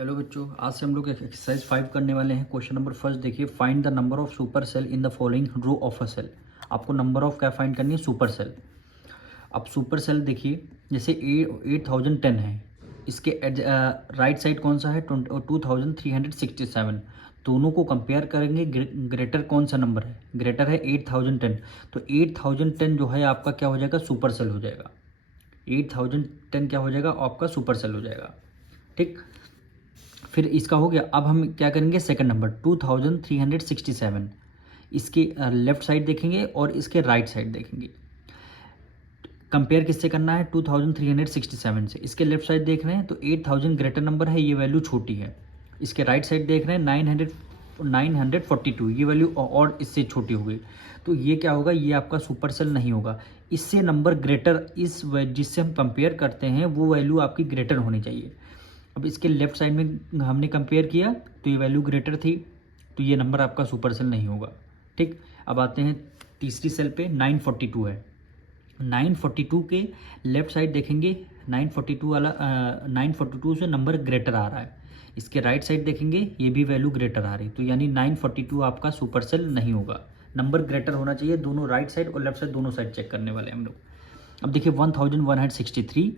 Hello बच्चों, आज से हम लोग एक्सरसाइज 5 करने वाले हैं। क्वेश्चन नंबर फर्स्ट देखिए, find the number of super cell in the following row of a cell. आपको नंबर ऑफ क्या फाइंड करनी है? Super cell. अब सुपर सेल देखिए, जैसे 8010 है, इसके राइट साइड कौन सा है? 2367। दोनों को कंपेयर करेंगे, ग्रेटर कौन सा नंबर है? ग्रेटर है 8010। तो 8010 जो है आपका क्या हो जाएगा? सुपर सेल हो जाएगा। 8010 क्या हो जाएगा? आपका सुपर सेल हो जाएगा। ठीक, फिर इसका हो गया। अब हम क्या करेंगे? सेकंड नंबर 2367, इसके लेफ्ट साइड देखेंगे और इसके राइट साइड देखेंगे। कंपेयर किससे करना है? 2367 से। इसके लेफ्ट साइड देख रहे हैं तो 8000 ग्रेटर नंबर है, ये वैल्यू छोटी है। इसके राइट साइड देख रहे हैं 942, ये वैल्यू और इससे छोटी हो गई। तो ये क्या होगा? ये आपका सुपर सेल नहीं होगा। इससे नंबर ग्रेटर, इस जिससे हम कंपेयर करते हैं वो वैल्यू आपकी ग्रेटर होनी चाहिए। अब इसके लेफ्ट साइड में हमने कंपेयर किया तो ये वैल्यू ग्रेटर थी, तो ये नंबर आपका सुपर सेल नहीं होगा। ठीक, अब आते हैं तीसरी सेल पे। 942 है। 942 के लेफ्ट साइड देखेंगे, 942 वाला 942 से नंबर ग्रेटर आ रहा है। इसके राइट साइड देखेंगे, ये भी वैल्यू ग्रेटर आ रही है, तो यानी 942 आपका सुपर सेल नहीं होगा। नंबर ग्रेटर होना चाहिए। दोनों राइट साइड और लेफ्ट साइड दोनों साइड चेक करने वाले हम लोग। अब देखिए 1163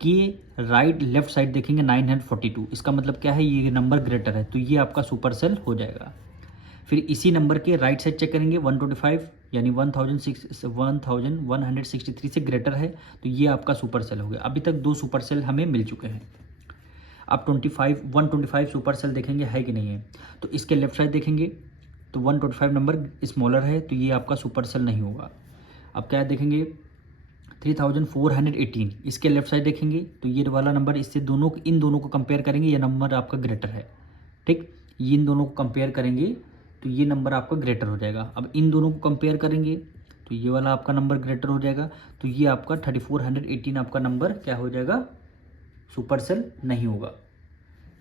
की राइट लेफ्ट साइड देखेंगे 942, इसका मतलब क्या है? ये नंबर ग्रेटर है, तो ये आपका सुपर सेल हो जाएगा। फिर इसी नंबर के राइट साइड चेक करेंगे 125, यानी 1163 से ग्रेटर है, तो ये आपका सुपर सेल हो गया। अभी तक 2 सुपर सेल हमें मिल चुके हैं। अब 125 सुपर सेल देखेंगे है कि नहीं है। तो इसके लेफ्ट साइड देखेंगे तो 125 नंबर स्मॉलर है, तो ये आपका सुपर सेल नहीं होगा। अब क्या देखेंगे? 3418, इसके लेफ्ट साइड देखेंगे तो ये वाला नंबर, इससे इन दोनों को कंपेयर करेंगे, ये नंबर आपका ग्रेटर है। ठीक, ये इन दोनों को कंपेयर करेंगे तो ये नंबर आपका ग्रेटर हो जाएगा। अब इन दोनों को कंपेयर करेंगे तो ये वाला आपका नंबर ग्रेटर हो जाएगा, तो ये आपका 3418 आपका नंबर क्या हो जाएगा? सुपर सेल नहीं होगा,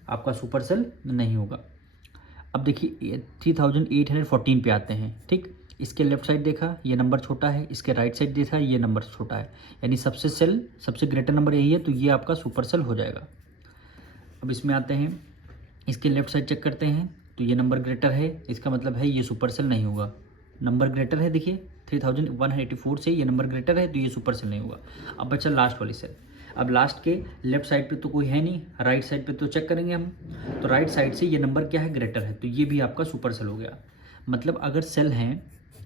आपका सुपर सेल नहीं होगा। अब देखिए 3814 पे आते हैं। ठीक, इसके लेफ्ट साइड देखा, ये नंबर छोटा है। इसके राइट साइड देखा, ये नंबर छोटा है, यानी सबसे ग्रेटर नंबर यही है, तो ये आपका सुपर सेल हो जाएगा। अब इसमें आते हैं, इसके लेफ्ट साइड चेक करते हैं तो ये नंबर ग्रेटर है, इसका मतलब है ये सुपर सेल नहीं होगा। नंबर ग्रेटर है, देखिए 3184 से ये नंबर ग्रेटर है, तो ये सुपर सेल नहीं होगा। अब बचा लास्ट वाली सेल। अब लास्ट के लेफ्ट साइड पे तो कोई है नहीं, राइट साइड पे तो चेक करेंगे हम। तो राइट साइड से ये नंबर क्या है? ग्रेटर है, तो ये भी आपका सुपर सेल हो गया। मतलब अगर सेल हैं,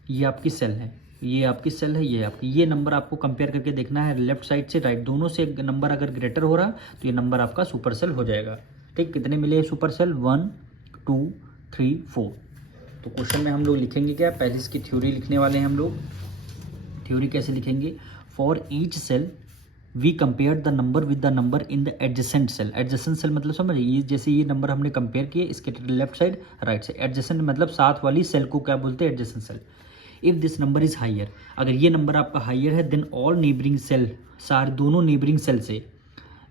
ये आपकी सेल है, ये आपकी सेल है, ये आपकी, ये नंबर आपको कंपेयर करके देखना है। लेफ्ट साइड से राइट दोनों से नंबर अगर ग्रेटर हो रहा तो ये नंबर आपका सुपर सेल हो जाएगा। ठीक, कितने मिले सुपर सेल? 1 2 3 4। तो क्वेश्चन में हम लोग लिखेंगे क्या? पहले इसकी थ्योरी लिखने वाले हैं हम लोग। थ्योरी कैसे लिखेंगे? For each cell we compare the number with the number in the adjacent cell. Adjacent cell मतलब समझिए, ये जैसे ये नंबर हमने कंपेयर किए, इसके left side right side. Adjacent मतलब साथ वाली सेल को क्या बोलते हैं? Adjacent cell. If this number is higher, अगर ये नंबर आपका हाइयर है, देन ऑल नेबरिंग सेल, सारे दोनों नेबरिंग सेल से,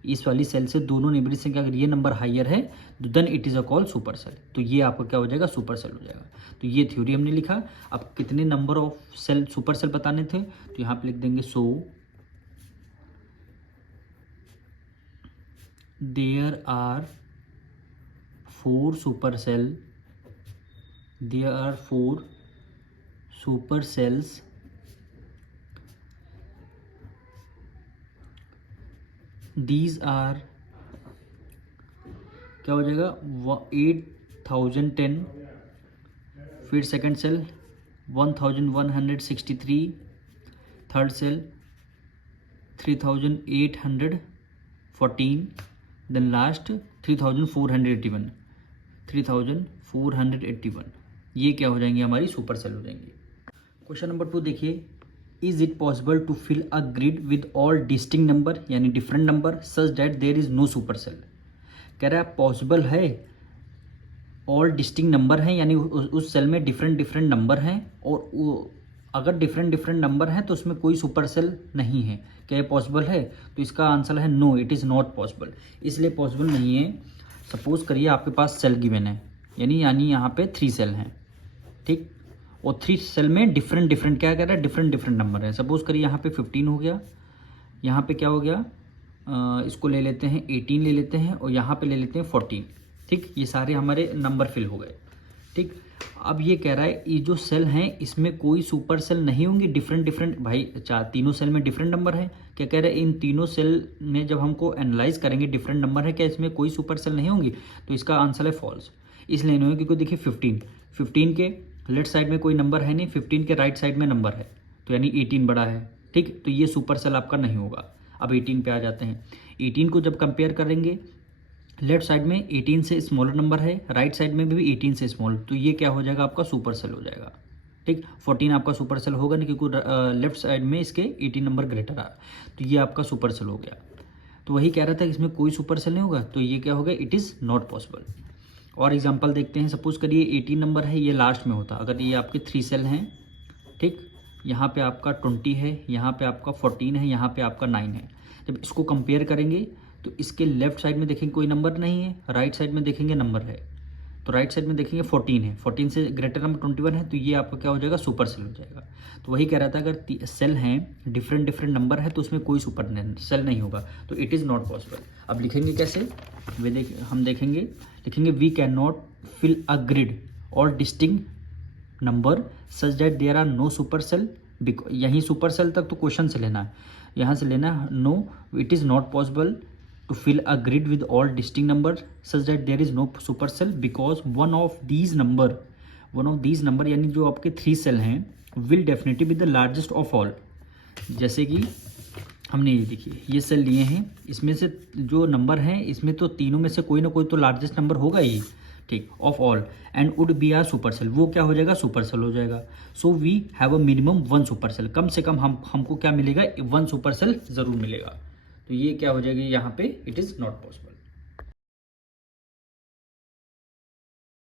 इस वाली सेल से दोनों नेबरिंग सेल, अगर ये नंबर हाइयर है तो then it is a call super cell, तो ये आपका क्या हो जाएगा? सुपर सेल हो जाएगा। तो ये थ्योरी हमने लिखा। अब कितने number of cell super cell बताने थे, तो यहाँ पे लिख देंगे सो there are 4 super cell, there are 4 super cells these are क्या हो जाएगा? 8010, फिर second cell 1163, third cell 3814, then last 3481। ये क्या हो जाएंगे? हमारी सुपर सेल हो जाएंगी। क्वेश्चन नंबर 2 देखिए, is it possible to fill a grid with all distinct number, यानी different number, such that there is no super cell. कह रहा है पॉसिबल है, ऑल डिस्टिंक्ट नंबर हैं, यानी उस सेल में डिफरेंट नंबर हैं, और अगर डिफरेंट नंबर हैं तो उसमें कोई सुपर सेल नहीं है। क्या ये पॉसिबल है? तो इसका आंसर है no, it is not possible. इसलिए पॉसिबल नहीं है। सपोज करिए आपके पास सेल गिवन है, यानी यहाँ पे 3 सेल हैं। ठीक, और 3 सेल में डिफरेंट क्या कह रहा है? डिफरेंट नंबर है। सपोज करिए यहाँ पे 15 हो गया, यहाँ पे क्या हो गया? इसको ले लेते हैं 18 ले लेते हैं, और यहाँ पे ले लेते हैं 14। ठीक, ये सारे हमारे नंबर फिल हो गए। ठीक, अब ये कह रहा है ये जो सेल हैं इसमें कोई सुपर सेल नहीं होंगी, डिफरेंट भाई तीनों सेल में डिफरेंट नंबर है। क्या कह रहे हैं, इन तीनों सेल में जब हमको एनालाइज करेंगे डिफरेंट नंबर है, क्या इसमें कोई सुपर सेल नहीं होंगी? तो इसका आंसर है फॉल्स। इसलिए नहीं होगी क्योंकि देखिए 15 के लेफ्ट साइड में कोई नंबर है नहीं, 15 के राइट साइड में नंबर है, तो यानी 18 बड़ा है। ठीक, तो ये सुपर सेल आपका नहीं होगा। अब 18 पे आ जाते हैं। 18 को जब कंपेयर करेंगे, लेफ्ट साइड में 18 से स्मॉलर नंबर है, राइट साइड में भी 18 से स्मॉल, तो ये क्या हो जाएगा आपका सुपर सेल हो जाएगा। ठीक, 14 आपका सुपर सेल होगा नहीं क्योंकि लेफ्ट साइड में इसके 18 नंबर ग्रेटर आ, तो ये आपका सुपर सेल हो गया। तो वही कह रहा था कि इसमें कोई सुपर सेल नहीं होगा, तो ये क्या होगा, इट इज़ नॉट पॉसिबल। और एग्जांपल देखते हैं। सपोज करिए 18 नंबर है, ये लास्ट में होता, अगर ये आपके 3 सेल हैं, ठीक, यहाँ पे आपका 20 है, यहाँ पे आपका 14 है, यहाँ पे आपका 9 है। जब इसको कंपेयर करेंगे तो इसके लेफ्ट साइड में देखेंगे कोई नंबर नहीं है, राइट साइड में देखेंगे नंबर है, तो राइट साइड में देखेंगे 14 है, 14 से ग्रेटर नंबर 21 है, तो ये आपका क्या हो जाएगा, सुपर सेल हो जाएगा। तो वही कह रहा था अगर सेल हैं डिफरेंट नंबर है तो उसमें कोई सुपर सेल नहीं होगा, तो इट इज़ नॉट पॉसिबल। अब लिखेंगे कैसे, वे हम देखेंगे, लिखेंगे we can not fill a grid और distinct number such that there are no super cell. यहीं सुपर सेल तक तो क्वेश्चन से लेना है, यहाँ से लेना है no, it is not possible to fill a grid with all distinct numbers such that there is no supercell because one of these number यानी जो आपके 3 सेल हैं will definitely be the largest of all। जैसे कि हमने ये देखिए ये सेल लिए हैं, इसमें से जो नंबर हैं इसमें तो तीनों में से कोई ना कोई तो लार्जेस्ट नंबर होगा ही, ठीक, of all, and would be are super cell, वो क्या हो जाएगा, सुपर सेल हो जाएगा। So we have a minimum 1 super cell, कम से कम हमको क्या मिलेगा, 1 सुपर सेल ज़रूर मिलेगा। तो ये क्या हो जाएगी यहाँ पे, इट इज़ नॉट पॉसिबल।